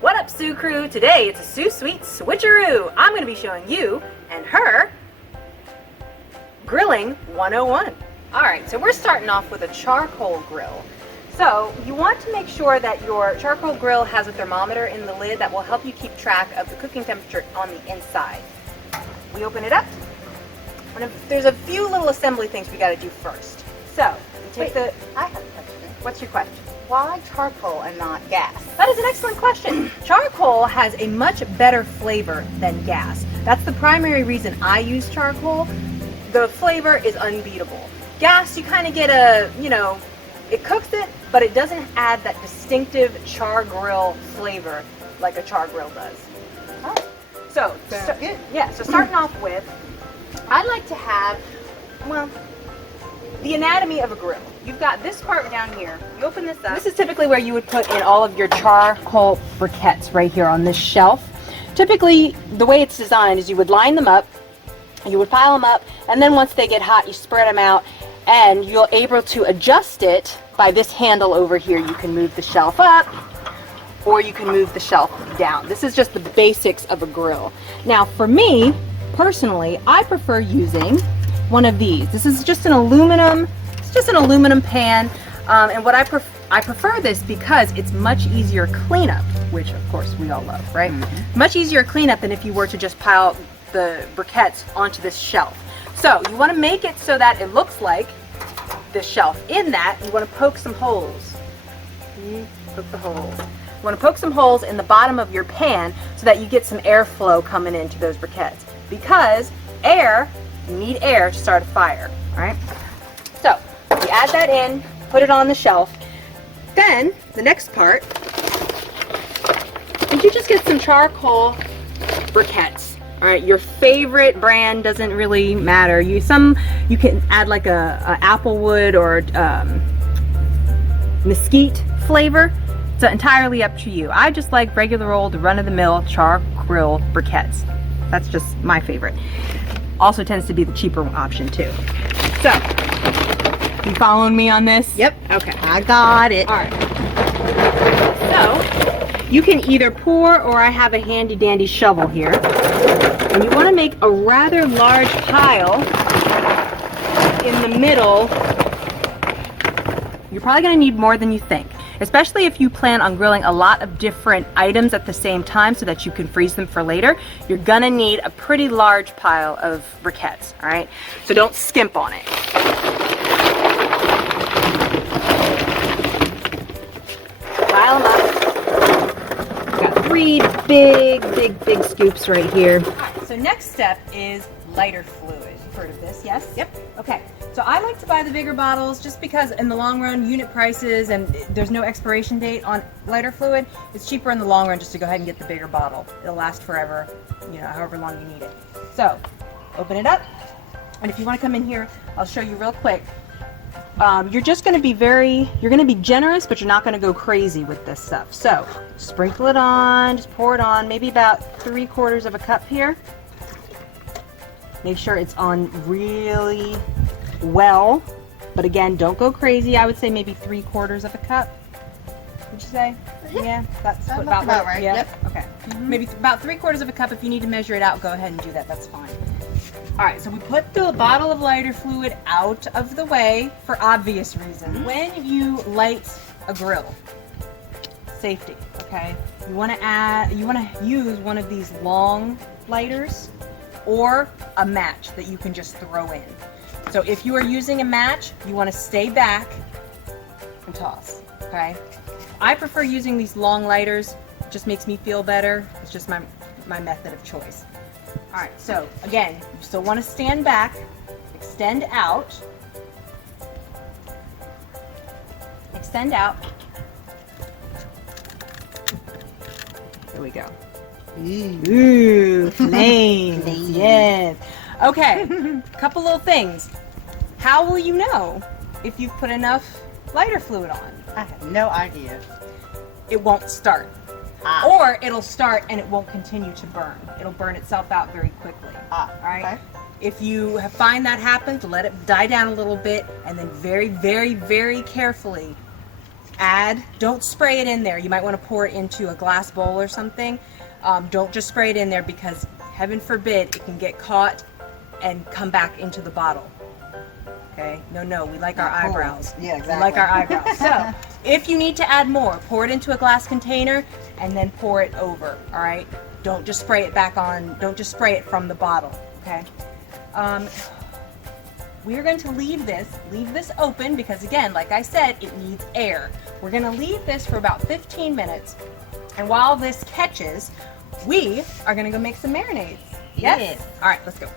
What up, Sue Crew? Today it's a Sue Sweet Switcheroo. I'm going to be showing you and her grilling 101. Alright, so we're starting off with a charcoal grill. So you want to make sure that your charcoal grill has a thermometer in the lid that will help you keep track of the cooking temperature on the inside. We open it up, and there's a few little assembly things we got to do first. So, you take I have a question. What's your question? Why charcoal and not gas? That is an excellent question. Charcoal has a much better flavor than gas. That's the primary reason I use charcoal. The flavor is unbeatable. Gas, you kind of get a, it cooks it, but it doesn't add that distinctive char grill flavor like a char grill does. Oh, So starting off with, I like to have, the anatomy of a grill. You've got this part down here. You open this up. This is typically where you would put in all of your charcoal briquettes right here on this shelf. Typically, the way it's designed is you would line them up, you would pile them up, and then once they get hot, you spread them out, and you're able to adjust it by this handle over here. You can move the shelf up, or you can move the shelf down. This is just the basics of a grill. Now, for me, personally, I prefer using one of these. This is just an aluminum, pan, and what I prefer this because it's much easier cleanup, which of course we all love, right? Mm-hmm. Much easier cleanup than if you were to just pile the briquettes onto this shelf. So you want to make it so that it looks like this shelf. In that, you want to poke some holes. Poke the holes. You want to poke some holes in the bottom of your pan so that you get some airflow coming into those briquettes. Because you need air to start a fire, all right? So you add that in, put it on the shelf. Then the next part is you just get some charcoal briquettes. All right, your favorite brand doesn't really matter. You can add like a applewood or mesquite flavor. It's entirely up to you. I just like regular old run-of-the-mill char grill briquettes. That's just my favorite. Also tends to be the cheaper option too. So, you following me on this? Yep. Okay. I got it. All right. So, you can either pour, or I have a handy dandy shovel here. And you want to make a rather large pile in the middle. You're probably going to need more than you think, especially if you plan on grilling a lot of different items at the same time so that you can freeze them for later. You're going to need a pretty large pile of briquettes, all right? So don't skimp on it. Pile them up. Got 3 big scoops right here. All right, so next step is lighter fluid. You've heard of this, yes? Yep. Okay, so I like to buy the bigger bottles just because in the long run, unit prices and there's no expiration date on lighter fluid. It's cheaper in the long run just to go ahead and get the bigger bottle. It'll last forever, however long you need it. So, open it up. And if you want to come in here, I'll show you real quick. You're just going to be you're going to be generous, but you're not going to go crazy with this stuff. So, sprinkle it on, just pour it on, maybe about 3/4 of a cup here. Make sure it's on really well, but again, don't go crazy. I would say maybe 3/4 of a cup. Would you say? Yeah, that's about right. Yeah. Yep. Okay. Maybe about 3/4 of a cup. If you need to measure it out, go ahead and do that. That's fine. All right. So we put the bottle of lighter fluid out of the way for obvious reasons. When you light a grill, safety. Okay. You want to use one of these long lighters, or a match that you can just throw in. So if you are using a match, you want to stay back and toss, okay? I prefer using these long lighters. It just makes me feel better. It's just my method of choice. All right, so again, you still want to stand back, extend out, There we go. Ooh, flames. Yes. Okay, couple little things. How will you know if you've put enough lighter fluid on? I have no idea. It won't start. Or it'll start and it won't continue to burn. It'll burn itself out very quickly. All right? Okay. If you find that happens, let it die down a little bit and then very, very, very carefully don't spray it in there. You might want to pour it into a glass bowl or something. Don't just spray it in there because heaven forbid it can get caught and come back into the bottle. Okay? No, we like our eyebrows. Yeah, exactly. We like our eyebrows. So, if you need to add more, pour it into a glass container and then pour it over, all right? Don't just spray it back on, don't just spray it from the bottle, okay? We're going to leave this open because again, like I said, it needs air. We're going to leave this for about 15 minutes. And while this catches, we are going to go make some marinades. Yes? Yes. All right, let's go.